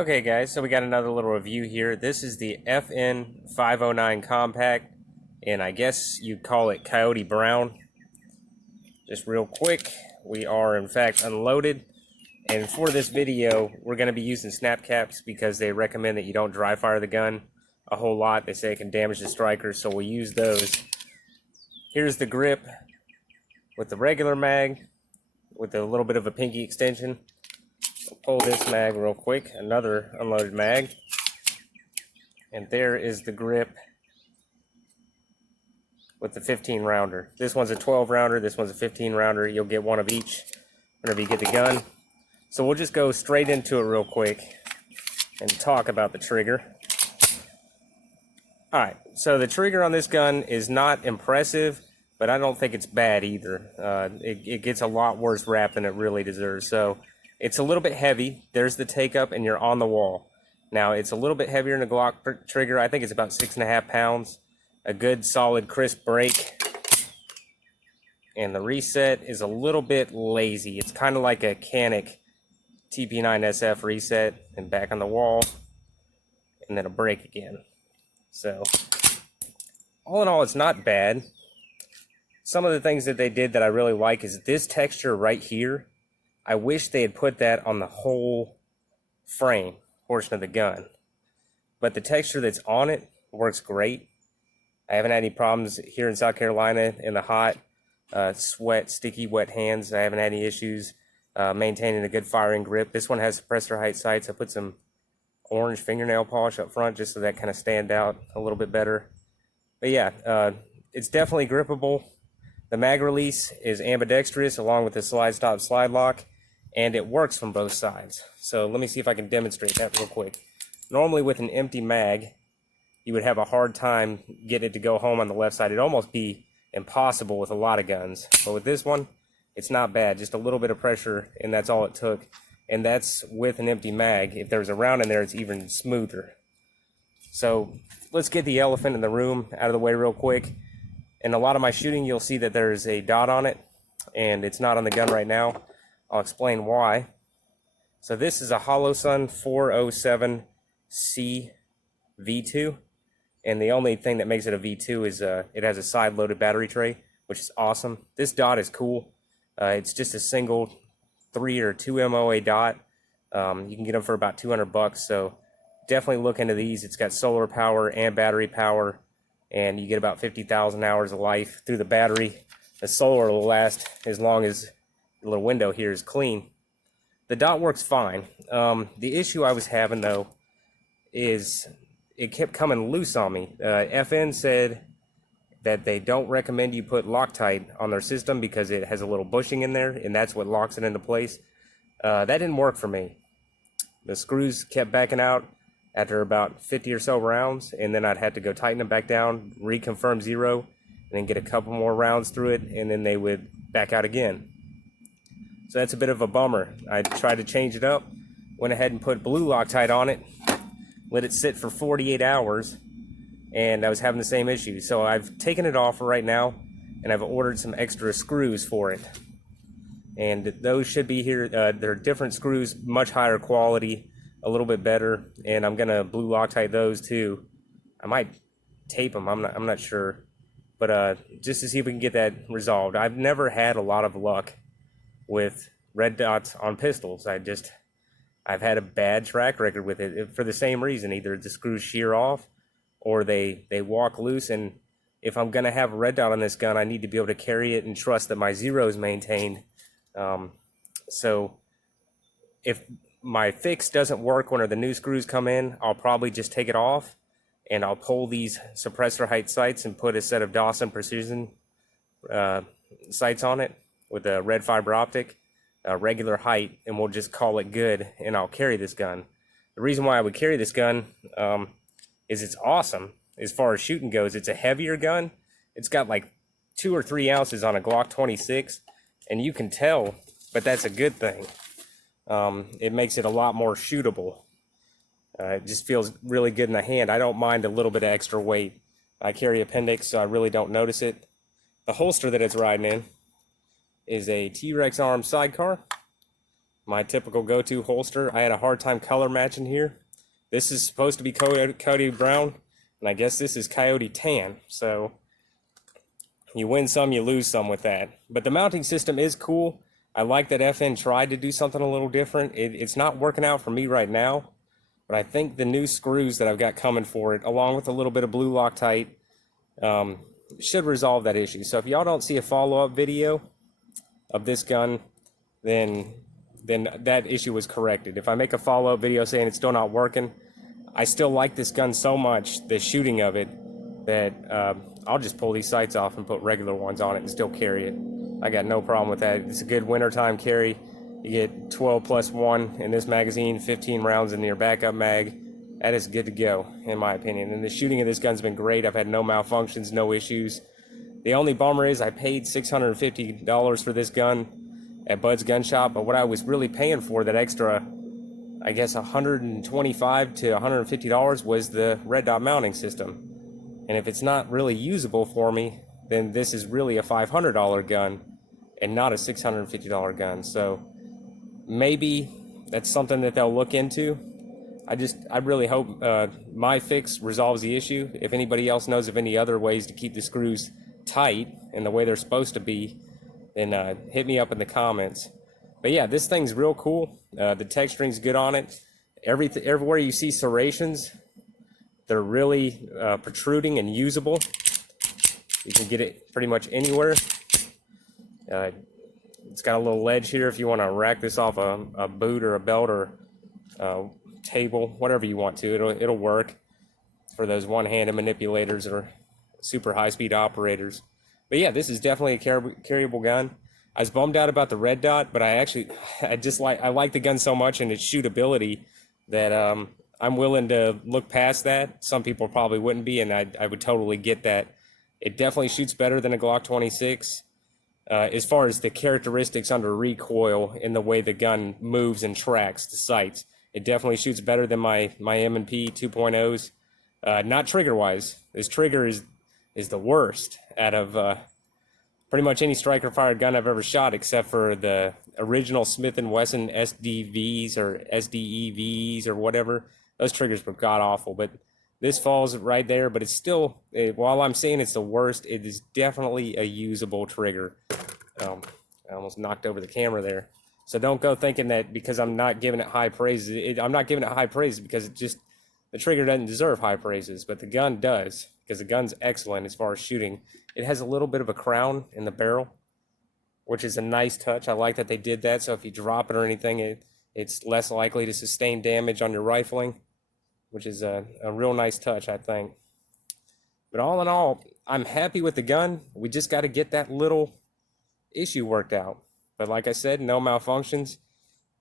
Okay guys, so we got another little review here. This is the FN509 Compact, and I guess you'd call it Coyote Brown. Just real quick, we are in fact unloaded, and for this video, we're going to be using snap caps because they recommend that you don't dry fire the gun a whole lot. They say it can damage the striker, so we'll use those. Here's the grip with the regular mag, with a little bit of a pinky extension. Pull this mag real quick, another unloaded mag, and there is the grip with the 15 rounder. This one's a 12 rounder, this one's a 15 rounder. You'll get one of each whenever you get the gun. So we'll just go straight into it real quick and talk about the trigger. Alright, so the trigger on this gun is not impressive, but I don't think it's bad either. It gets a lot worse rap than it really deserves. So it's a little bit heavy. There's the take up and you're on the wall. Now it's a little bit heavier than a Glock trigger. I think it's about 6.5 pounds. A good solid crisp break. And the reset is a little bit lazy. It's kind of like a Canik TP9SF reset, and back on the wall, and then a break again. So all in all, it's not bad. Some of the things that they did that I really like is this texture right here. I wish they had put that on the whole frame portion of the gun. But the texture that's on it works great. I haven't had any problems here in South Carolina in the hot, sweat, sticky, wet hands. I haven't had any issues maintaining a good firing grip. This one has suppressor height sights. I put some orange fingernail polish up front just so that kind of stand out a little bit better. But yeah, it's definitely grippable. The mag release is ambidextrous along with the slide stop slide lock, and it works from both sides. So let me see if I can demonstrate that real quick. Normally with an empty mag, you would have a hard time getting it to go home on the left side. It'd almost be impossible with a lot of guns. But with this one, it's not bad. Just a little bit of pressure, and that's all it took. And that's with an empty mag. If there's a round in there, it's even smoother. So let's get the elephant in the room out of the way real quick. In a lot of my shooting, you'll see that there's a dot on it, and it's not on the gun right now. I'll explain why. So this is a Holosun 407C V2, and the only thing that makes it a V2 is it has a side-loaded battery tray, which is awesome. This dot is cool. It's just a single 3 or 2 MOA dot. You can get them for about $200, so definitely look into these. It's got solar power and battery power, and you get about 50,000 hours of life through the battery. The solar will last as long as the little window here is clean. The dot works fine. The issue I was having though is it kept coming loose on me. FN said that they don't recommend you put Loctite on their system because it has a little bushing in there, and that's what locks it into place. That didn't work for me. The screws kept backing out after about 50 or so rounds, and then I'd have to go tighten them back down, reconfirm zero, and then get a couple more rounds through it, and then they would back out again. So that's a bit of a bummer. I tried to change it up, went ahead and put blue Loctite on it, let it sit for 48 hours, and I was having the same issue. So I've taken it off for right now, and I've ordered some extra screws for it. And those should be here. They're different screws, much higher quality, a little bit better, and I'm gonna blue Loctite those too. I might tape them, I'm not sure, but just to see if we can get that resolved. I've never had a lot of luck with red dots on pistols. I've had a bad track record with it for the same reason. Either the screws shear off or they walk loose, and if I'm gonna have a red dot on this gun, I need to be able to carry it and trust that my zero is maintained. So if my fix doesn't work when the new screws come in, I'll probably just take it off, and I'll pull these suppressor height sights and put a set of Dawson Precision sights on it with a red fiber optic, regular height, and we'll just call it good, and I'll carry this gun. The reason why I would carry this gun is it's awesome as far as shooting goes. It's a heavier gun. It's got like 2 or 3 ounces on a Glock 26, and you can tell, but that's a good thing. It makes it a lot more shootable. It just feels really good in the hand. I don't mind a little bit of extra weight. I carry appendix, so I really don't notice it. The holster that it's riding in is a T-Rex arm sidecar. my typical go-to holster. I had a hard time color matching here. This is supposed to be Coyote Brown, and I guess this is Coyote Tan. So you win some, you lose some with that. But the mounting system is cool. I like that FN tried to do something a little different. It's not working out for me right now, but I think the new screws that I've got coming for it, along with a little bit of blue Loctite, should resolve that issue. So if y'all don't see a follow-up video of this gun, then that issue was corrected. If I make a follow-up video saying it's still not working, I still like this gun so much, the shooting of it, that I'll just pull these sights off and put regular ones on it and still carry it. I got no problem with that. It's a good wintertime carry. You get 12 plus 1 in this magazine, 15 rounds in your backup mag. That is good to go, in my opinion. And the shooting of this gun's been great. I've had no malfunctions, no issues. The only bummer is I paid $650 for this gun at Bud's Gun Shop, but what I was really paying for, that extra, I guess $125 to $150, was the red dot mounting system. And if it's not really usable for me, then this is really a $500 gun and not a $650 gun. So maybe that's something that they'll look into. I really hope my fix resolves the issue. If anybody else knows of any other ways to keep the screws tight and the way they're supposed to be, then hit me up in the comments. But yeah, this thing's real cool. The texturing's good on it. Everywhere you see serrations, they're really protruding and usable. You can get it pretty much anywhere. It's got a little ledge here if you want to rack this off a boot or a belt or table, whatever you want to. It'll work for those one-handed manipulators or super high-speed operators. But yeah, this is definitely a carryable gun. I was bummed out about the red dot, but I like the gun so much and its shootability that I'm willing to look past that. Some people probably wouldn't be, and I would totally get that. It definitely shoots better than a Glock 26. As far as the characteristics under recoil and the way the gun moves and tracks the sights, it definitely shoots better than my M&P 2.0s. Not trigger-wise. This trigger is the worst out of pretty much any striker-fired gun I've ever shot, except for the original Smith & Wesson SDVs or SDEVs or whatever. Those triggers were god-awful, but this falls right there. But it's still, while I'm saying it's the worst, it is definitely a usable trigger. I almost knocked over the camera there. So don't go thinking that because I'm not giving it high praise. I'm not giving it high praise because the trigger doesn't deserve high praises, but the gun does, because the gun's excellent as far as shooting. It has a little bit of a crown in the barrel, which is a nice touch. I like that they did that, so if you drop it or anything, it's less likely to sustain damage on your rifling, which is a real nice touch, I think. But all in all, I'm happy with the gun. We just got to get that little issue worked out. But like I said, no malfunctions.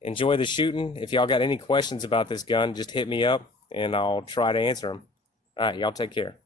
Enjoy the shooting. If y'all got any questions about this gun, just hit me up and I'll try to answer them. All right, y'all take care.